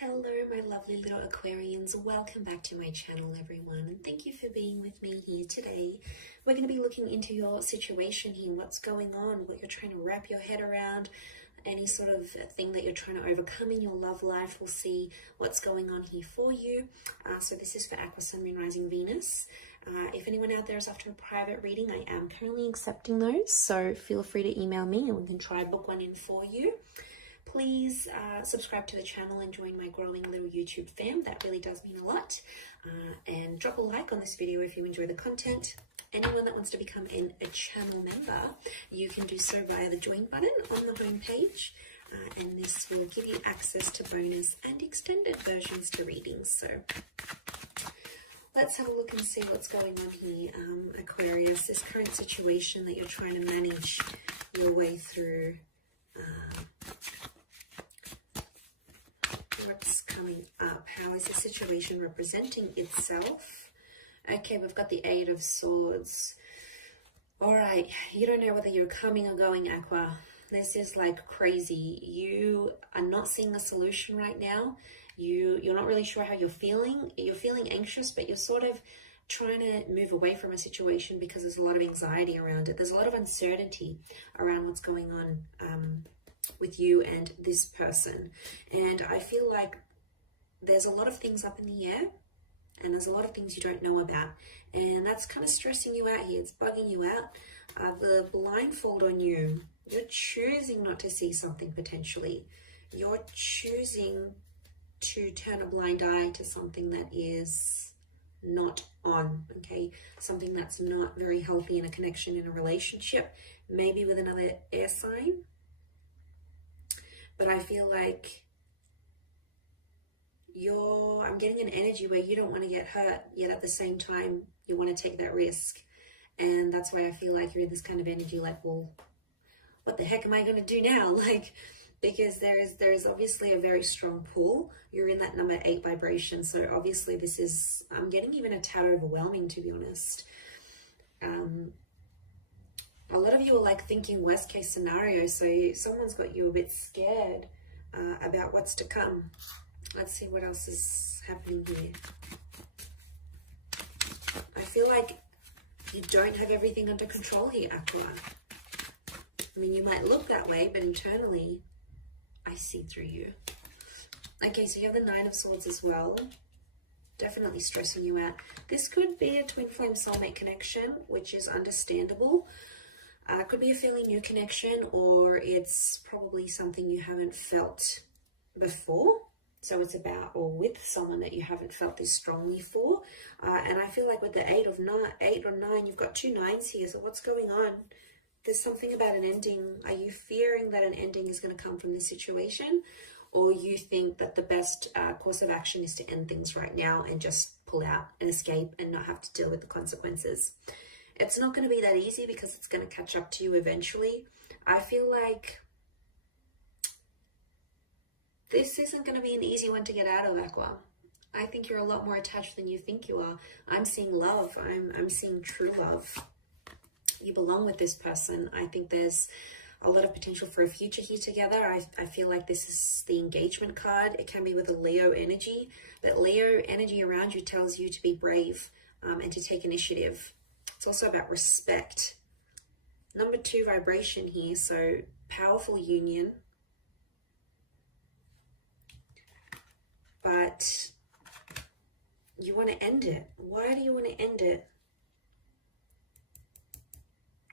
Hello, my lovely little Aquarians. Welcome back to my channel, everyone, and thank you for being with me here today. We're going to be looking into your situation here, what's going on, what you're trying to wrap your head around, any sort of thing that you're trying to overcome in your love life. We'll see what's going on here for you. So this is for Aqua, Sun, Moon, Rising, Venus. If anyone out there is after a private reading, I am currently accepting those, so feel free to email me and we can try book one in for you. Please subscribe to the channel and join my growing little YouTube fam. That really does mean a lot. And drop a like on this video if you enjoy the content. Anyone that wants to become a channel member, you can do so via the join button on the home page. And this will give you access to bonus and extended versions to readings. So let's have a look and see what's going on here. Aquarius, this current situation that you're trying to manage your way through. What's coming up? How is the situation representing itself? Okay, we've got the Eight of Swords. All right, you don't know whether you're coming or going, Aqua. This is like crazy. You are not seeing a solution right now. You're not really sure how you're feeling. You're feeling anxious, but you're sort of trying to move away from a situation because there's a lot of anxiety around it. There's a lot of uncertainty around what's going on with you and this person. And I feel like there's a lot of things up in the air and there's a lot of things you don't know about. And that's kind of stressing you out here. It's bugging you out. The blindfold on you, you're choosing not to see something potentially. You're choosing to turn a blind eye to something that is not on, okay? Something that's not very healthy in a connection, in a relationship, maybe with another air sign. But I feel like I'm getting an energy where you don't want to get hurt, yet at the same time, you want to take that risk. And that's why I feel like you're in this kind of energy like, well, what the heck am I going to do now? Like, because there is obviously a very strong pull. You're in that number 8 vibration. So obviously this is, I'm getting even a tad overwhelming, to be honest. A lot of you are like thinking worst case scenario, so someone's got you a bit scared about what's to come. Let's see what else is happening here. I feel like you don't have everything under control here, Aqua. I mean, you might look that way, but internally, I see through you. Okay, so you have the Nine of Swords as well. Definitely stressing you out. This could be a twin flame soulmate connection, which is understandable. It could be a fairly new connection, or it's probably something you haven't felt before. So it's about or with someone that you haven't felt this strongly for. And I feel like with the eight or nine, you've got 2 9s here. So what's going on? There's something about an ending. Are you fearing that an ending is going to come from this situation? Or you think that the best course of action is to end things right now and just pull out and escape and not have to deal with the consequences? It's not going to be that easy because it's going to catch up to you eventually. I feel like this isn't going to be an easy one to get out of, Aqua. I think you're a lot more attached than you think you are. I'm seeing love. I'm seeing true love. You belong with this person. I think there's a lot of potential for a future here together. I feel like this is the engagement card. It can be with a Leo energy, but Leo energy around you tells you to be brave and to take initiative. It's also about respect. Number 2 vibration here, so powerful union. But you want to end it. Why do you want to end it?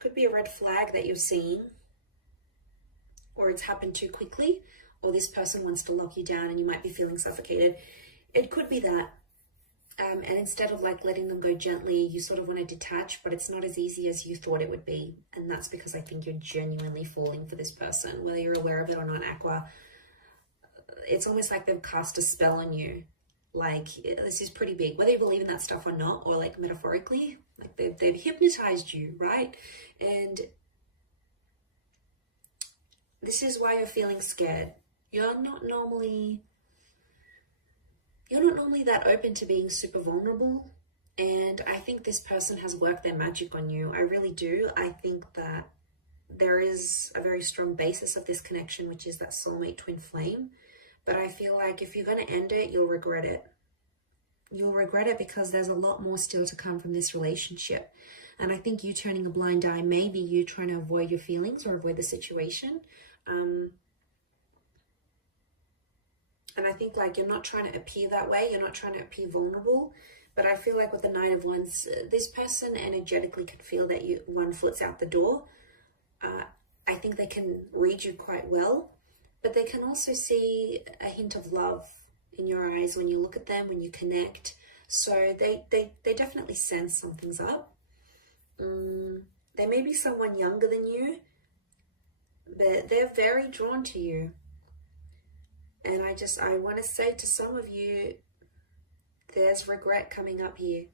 Could be a red flag that you're seeing, or it's happened too quickly, or this person wants to lock you down and you might be feeling suffocated. It could be that. And instead of like letting them go gently, you sort of want to detach, but it's not as easy as you thought it would be. And that's because I think you're genuinely falling for this person, whether you're aware of it or not, Aqua. It's almost like they've cast a spell on you. Like, this is pretty big, whether you believe in that stuff or not, or like metaphorically, like they've hypnotized you, right? And this is why you're feeling scared. You're not normally that open to being super vulnerable. And I think this person has worked their magic on you. I really do. I think that there is a very strong basis of this connection, which is that soulmate twin flame. But I feel like if you're going to end it, you'll regret it. You'll regret it because there's a lot more still to come from this relationship. And I think you turning a blind eye, maybe you trying to avoid your feelings or avoid the situation. And I think like you're not trying to appear that way. You're not trying to appear vulnerable. But I feel like with the Nine of Wands, this person energetically can feel that one foot's out the door. I think they can read you quite well. But they can also see a hint of love in your eyes when you look at them, when you connect. So they definitely sense something's up. They may be someone younger than you, but they're very drawn to you. And I want to say to some of you, there's regret coming up here.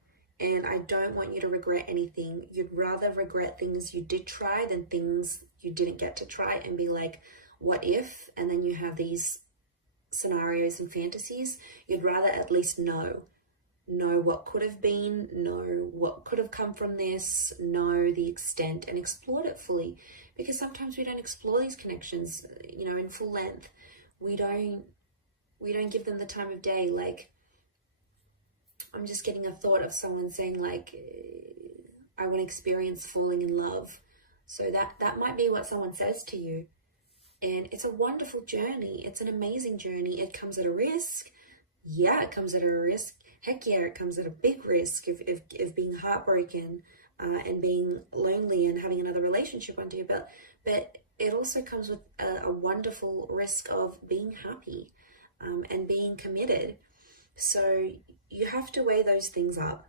And I don't want you to regret anything. You'd rather regret things you did try than things you didn't get to try and be like, what if? And then you have these scenarios and fantasies. You'd rather at least know what could have been, know what could have come from this, know the extent and explore it fully. Because sometimes we don't explore these connections, in full length. We don't give them the time of day. Like, I'm just getting a thought of someone saying like, I want to experience falling in love. So that might be what someone says to you. And it's a wonderful journey. It's an amazing journey. It comes at a risk. Yeah, it comes at a risk. Heck yeah, it comes at a big risk of being heartbroken and being lonely and having another relationship under your belt. But it also comes with a wonderful risk of being happy and being committed. So you have to weigh those things up.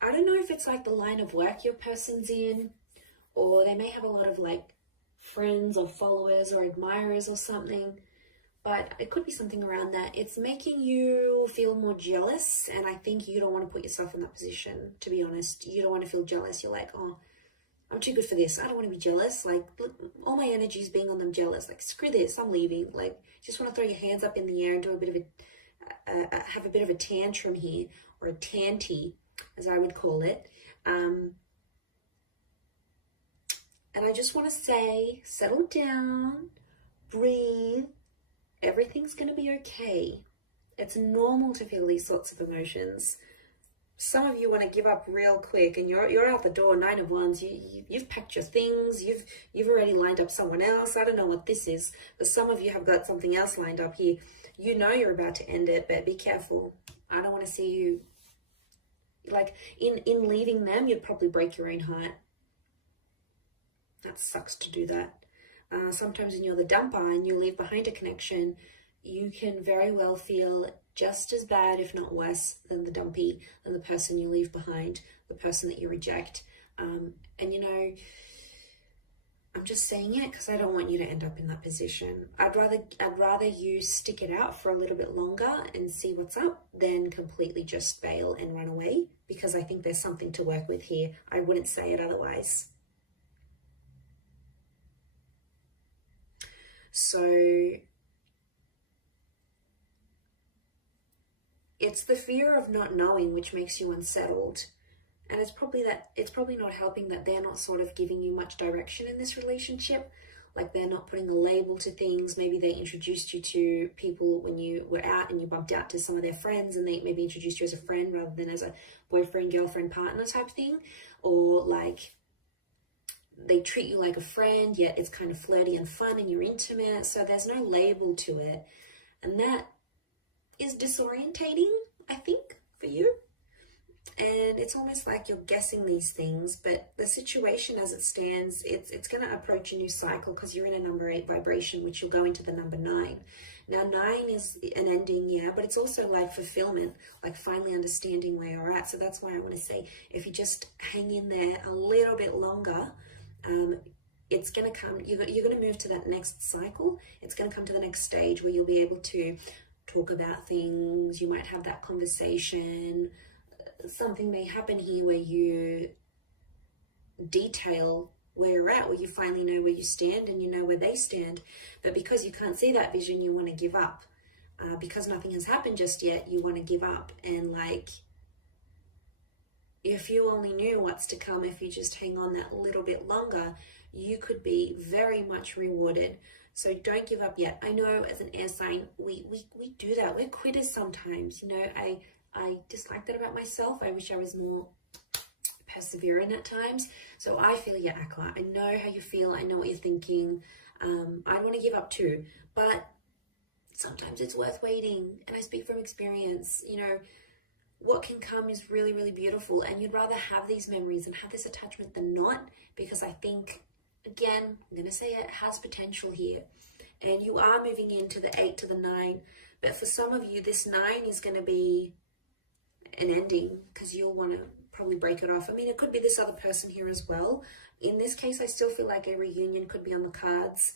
I don't know if it's like the line of work your person's in, or they may have a lot of like friends or followers or admirers or something, but it could be something around that. It's making you feel more jealous, and I think you don't want to put yourself in that position, to be honest. You don't want to feel jealous. You're like, oh, I'm too good for this. I don't want to be jealous. Like, all my energy is being on them jealous. Like, screw this, I'm leaving. Like, just want to throw your hands up in the air and do a bit of have a bit of a tantrum here, or a tanty, as I would call it. And I just want to say, settle down, breathe. Everything's going to be okay. It's normal to feel these sorts of emotions. Some of you want to give up real quick, and you're out the door. Nine of Wands. You've packed your things. You've already lined up someone else. I don't know what this is, but some of you have got something else lined up here. You know you're about to end it, but be careful. I don't want to see you. Like, in leaving them, you'd probably break your own heart. That sucks to do that. Sometimes when you're the dumper and you leave behind a connection, you can very well feel just as bad, if not worse, than the dumpy, than the person you leave behind, the person that you reject. And I'm just saying it because I don't want you to end up in that position. I'd rather you stick it out for a little bit longer and see what's up than completely just bail and run away, because I think there's something to work with here. I wouldn't say it otherwise. So it's the fear of not knowing which makes you unsettled. And it's probably not helping that they're not sort of giving you much direction in this relationship. Like, they're not putting a label to things. Maybe they introduced you to people when you were out and you bumped out to some of their friends, and they maybe introduced you as a friend rather than as a boyfriend, girlfriend, partner type thing. Or like, they treat you like a friend, yet it's kind of flirty and fun and you're intimate. So there's no label to it. And that is disorientating, I think, for you. And it's almost like you're guessing these things, but the situation as it stands, it's going to approach a new cycle because you're in a number 8 vibration, which you'll go into the number 9. Now, 9 is an ending, yeah, but it's also like fulfillment, like finally understanding where you're at. So that's why I want to say, if you just hang in there a little bit longer, it's going to come, you're going to move to that next cycle. It's going to come to the next stage where you'll be able to talk about things. You might have that conversation. Something may happen here where you detail where you're at, where you finally know where you stand and you know where they stand. But because you can't see that vision, you want to give up. Because nothing has happened just yet, you want to give up and like if you only knew what's to come, if you just hang on that little bit longer, you could be very much rewarded. So don't give up yet. I know as an air sign, we do that. We're quitters sometimes. You know, I dislike that about myself. I wish I was more persevering at times. So I feel you, Aqua. I know how you feel. I know what you're thinking. I want to give up too, but sometimes it's worth waiting. And I speak from experience. You know, what can come is really, really beautiful, and you'd rather have these memories and have this attachment than not, because I think, again, I'm going to say it has potential here, and you are moving into the 8 to the 9, but for some of you, this 9 is going to be an ending, because you'll want to probably break it off. I mean, it could be this other person here as well. In this case, I still feel like a reunion could be on the cards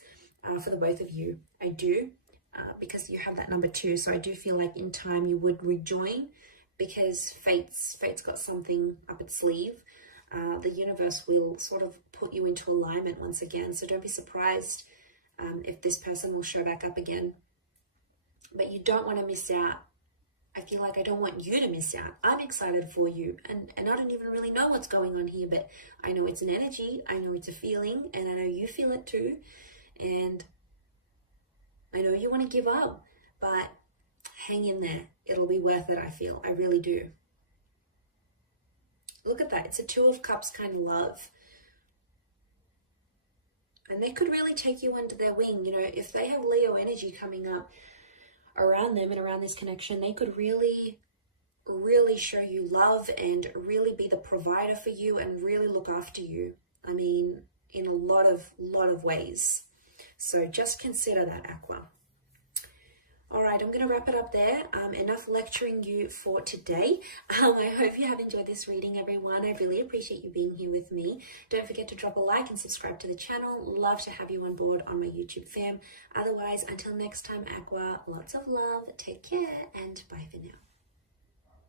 for the both of you. I do, because you have that number 2, so I do feel like in time you would rejoin, because fate's got something up its sleeve. The universe will sort of put you into alignment once again. So don't be surprised if this person will show back up again. But you don't want to miss out. I feel like I don't want you to miss out. I'm excited for you. And I don't even really know what's going on here, but I know it's an energy. I know it's a feeling, and I know you feel it too. And I know you want to give up, but hang in there. It'll be worth it, I feel. I really do. Look at that. It's a 2 of Cups kind of love. And they could really take you under their wing. You know, if they have Leo energy coming up around them and around this connection, they could really, really show you love and really be the provider for you and really look after you. I mean, in a lot of ways. So just consider that, Aqua. All right, I'm going to wrap it up there. Enough lecturing you for today. I hope you have enjoyed this reading, everyone. I really appreciate you being here with me. Don't forget to drop a like and subscribe to the channel. Love to have you on board on my YouTube fam. Otherwise, until next time, Aqua, lots of love, take care, and bye for now.